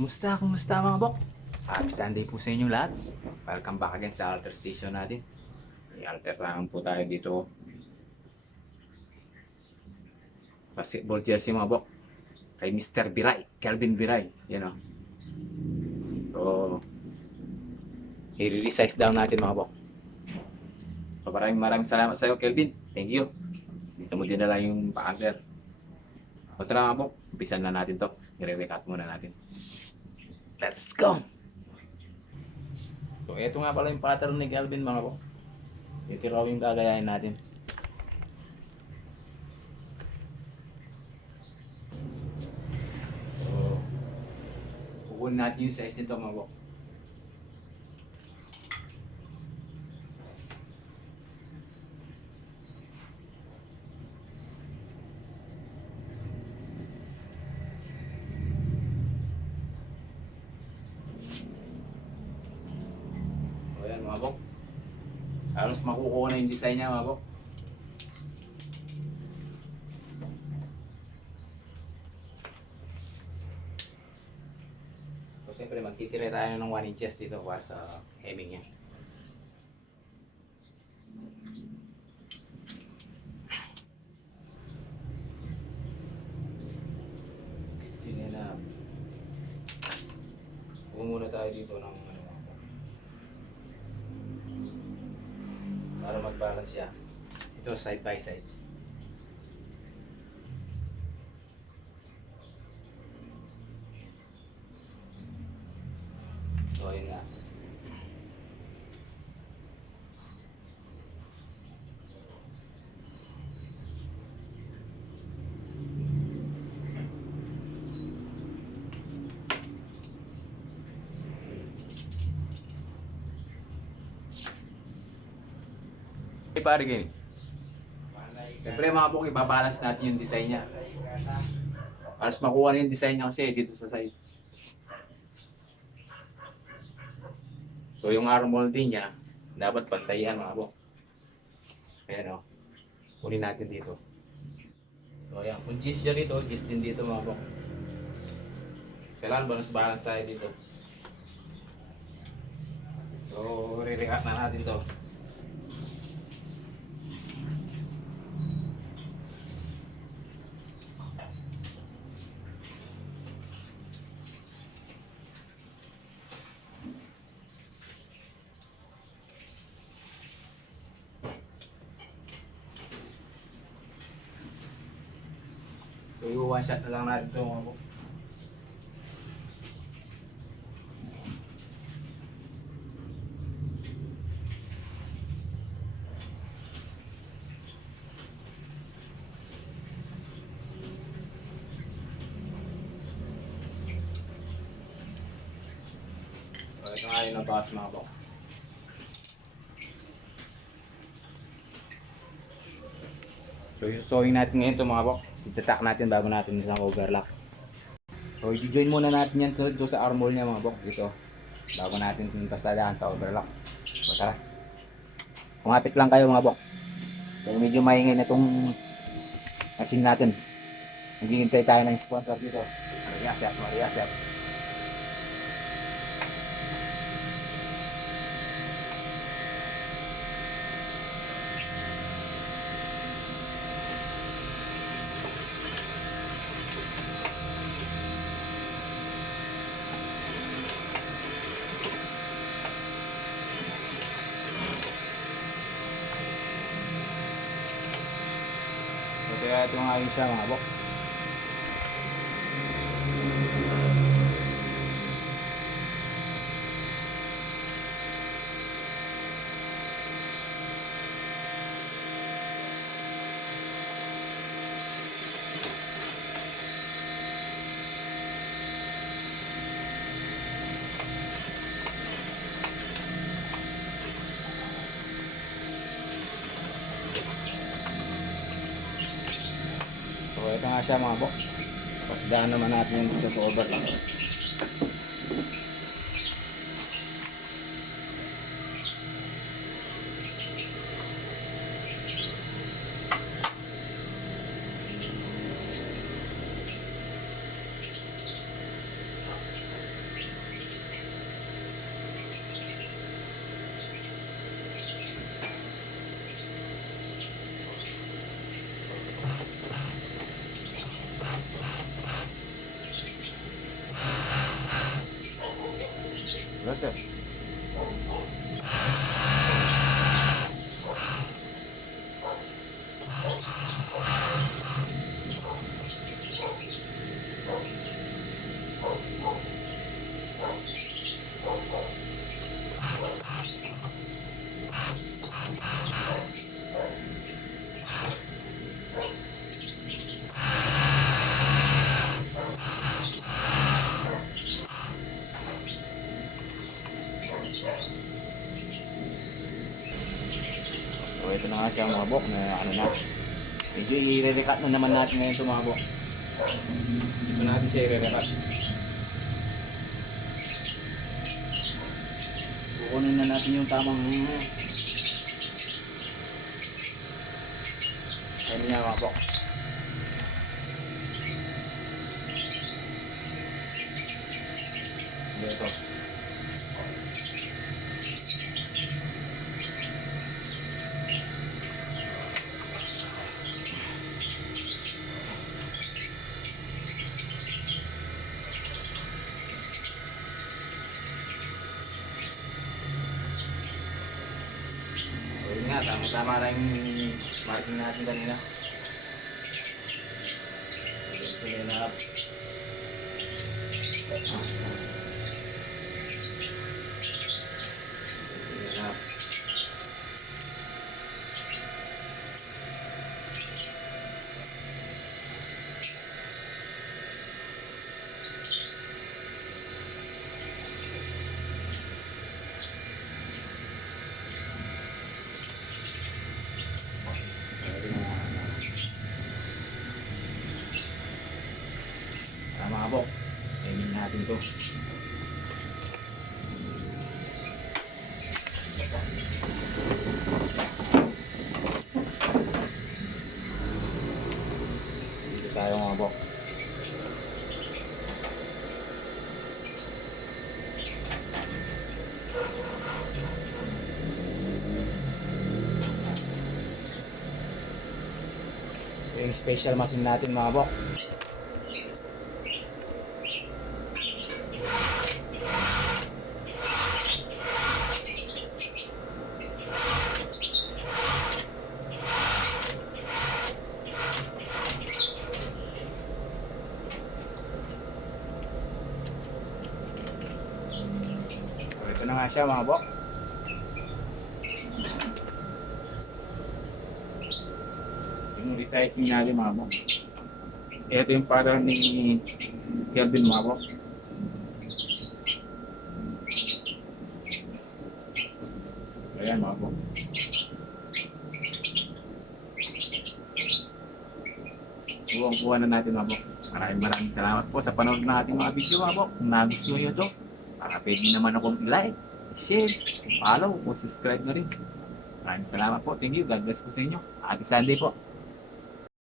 Kumusta? Kumusta mga bok? Happy Sunday po sa inyo lahat. Welcome back again sa Alter Station natin. May alter lang po tayo dito. Basketball jersey mga bok. Kay Mr. Biray, Kelvin Biray. Yan o. So, i-resize down natin mga bok. So, maraming salamat sa iyo, Kelvin. Thank you. Dito mo din na lang yung pa-alter. So, tara mga bok. Umpisan na natin to. I-recut muna natin. Let's go! So, ito nga pala yung pattern ni Kelvin mga bok. Ito raw yung gagayahin natin. So, kukunin natin yung size nito mga bok. So, ayan mga bok. Halos makukuha na yung design niya mga bok. So, siyempre magtitira tayo ng 1 inches dito para sa hemming niya. Sige na. Muna tayo dito ng para mag-balance siya. Ito side by side. So, yun nga. Okay, pare game. Siyempre mga bok, ibabalance natin yung design niya. Para makuha na yung design niya kasi dito sa side. So yung arm molding niya, dapat pantayan mga bok. Ayan o. Kunin natin dito. So ayan, kung gis siya dito, gis din dito mga bok. Kailangan balance tayo dito. So re-react na natin to. So, one shot na lang natin ito mga bok. So, ito nga yung nabawas mga bok. So, isusawing natin ngayon ito mga bok. Itatak natin bago natin isang overlock. So, i-join muna natin yan dito sa arm hole niya mga bok. Dito. Bago natin pasadahan sa overlock. So, tara. Kumapit lang kayo mga bok. So, medyo maingay na itong machine natin. Naghihintay tayo ng sponsor dito. Maria Chef. Kaya ito nga yung siya mga bok. So ito nga siya mga bok. Tapos daan naman natin yung dito sa overlock. sir. So ito na nga siya mga bok na ano na. Medyo i-recut na naman natin ngayon ito mga bok. Ito natin siya i-recut. Kukunin na natin yung tamang ano niya mga bok. Ito. Yun nga, tama lang yung marking natin kanina. Clean up. Clean up. Tama po. Aiming natin to. Dito tayo mga po. Yung special machine natin mga po. Ito na nga siya mga bok. Yung resizing natin mga bok. Ito yung para ni Kelvin mga bok. Ayan mga bok. Buwang-buwan na natin mga bok. Maraming salamat po sa panood ng ating mga video mga bok. Kung nagustuhan nyo ito, pwede naman akong i-like, share, follow, o subscribe na rin. Maraming salamat po. Thank you. God bless po sa inyo. Happy Sunday po.